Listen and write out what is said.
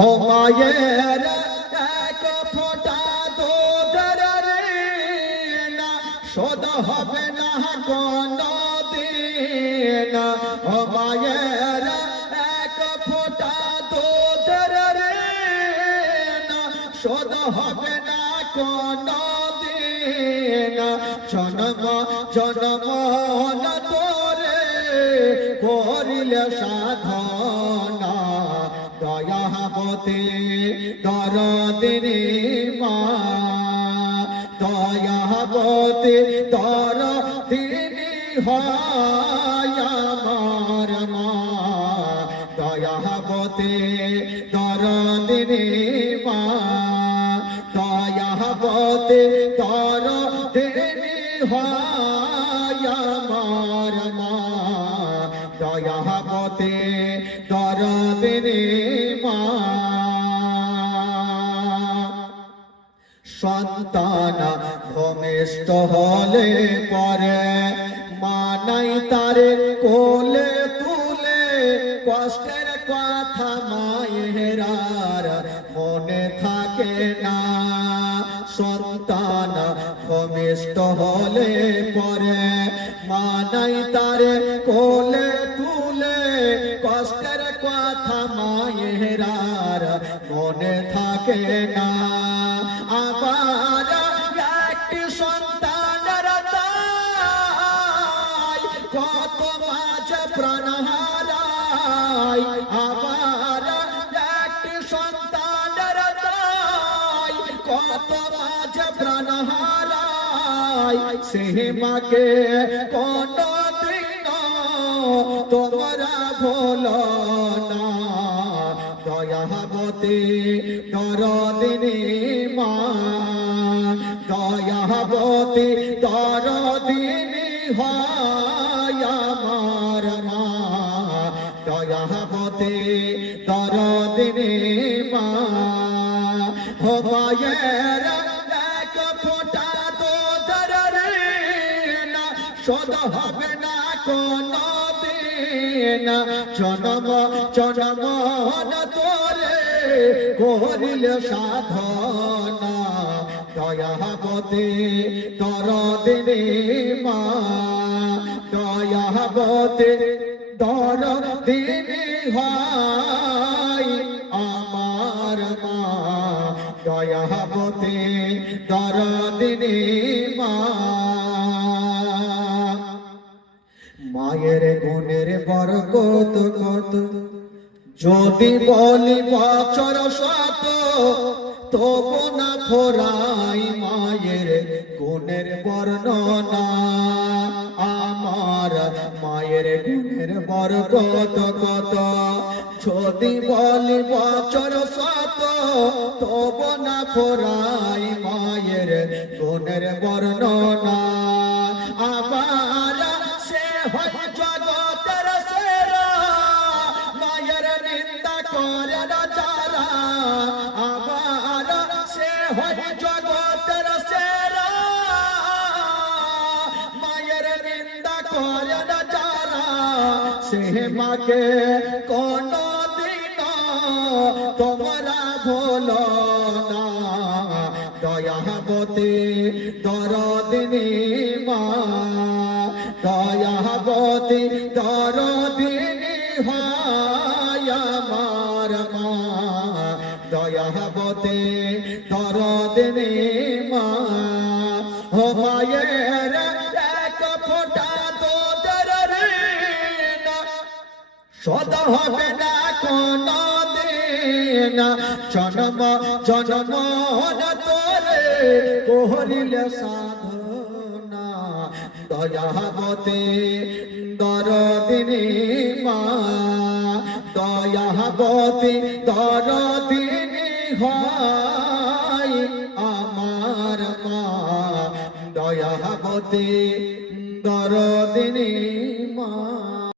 ও মায়ের এক ফোঁটা দুধের ঋণ শোধ হবে না কোনদিন। ও মায়ের এক ফোঁটা দুধের ঋণ শোধ হবে না কোনদিন। জন্ম জন্ম না তোরে করিলে সাধনা দয়াবতী দরদিনী মা, দয়াবতী দরদিনী হয় আমার মা, দয়াবতী দরদিনী মা, দয়াবতী দরদিনী হয় আমার মা, দয়াবতী দরদিনী মা। সন্তান ভূমিষ্ঠ হলে পরে মানাই তারে কোলে তুলে, কষ্টের কথা মায়েরার মনে থাকে না। সন্তান ভূমিষ্ঠ হলে পরে মানাই তারে কোলে তুলে, কষ্টের কথা মায়েরার মনে থাকে না। আবার একটি সন্তানের দায় কত মাঝে প্রাণ হারায়। আবার একটি সন্তানের দায় কত মাঝে প্রাণ হারায়। সে মাকে কোনদিন তোমরা ভুলো না, দয়াবতী দরদিনী মা, দয়াবতী দরদিনী হয় আমার মা, দয়াবতী দরদিনী মা। ও মায়ের এক ফোঁটা দুধের ঋণ শোধ হবে না কোনদিন। জন্ম জন্ম না তোরে করিলে সাধনা দয়াবতী দরদিনী মা, দয়াবতী দরদিনী হয় আমার মা, দয়াবতী দরদিনী মা। মায়ের গুণের বরকত কত যদি বলি বছর শত, তবু না ফোরাই মায়ের গুণের বর্ণনা। আমার মায়ের গুণের বরকত কত যদি বলি বছর শত, তবু না ফোরাই মায়ের গুণের বর্ণনা। আবার সে হয় জগতের সেরা, মায়ের নিন্দা করে না যারা। আবার সে হয় জগতের সেরা, মায়ের নিন্দা করে না যারা। সে মাকে কোনদিন তোমরা ভুলো না, দয়াবতী দরদিনী মা, দয়াবতী দরদিনী হয় আমার মা, দয়াবতী দরদিনী মা। ও মায়ের এক ফোঁটা দুধের ঋণ শোধ হবে না কোনদিন। জন্ম জন্ম না তোরে করিলে সাধনা দয়াবতী দরদিনী মা, দয়াবতী দরদিনী হয় আমার মা, দয়াবতী দরদিনী মা।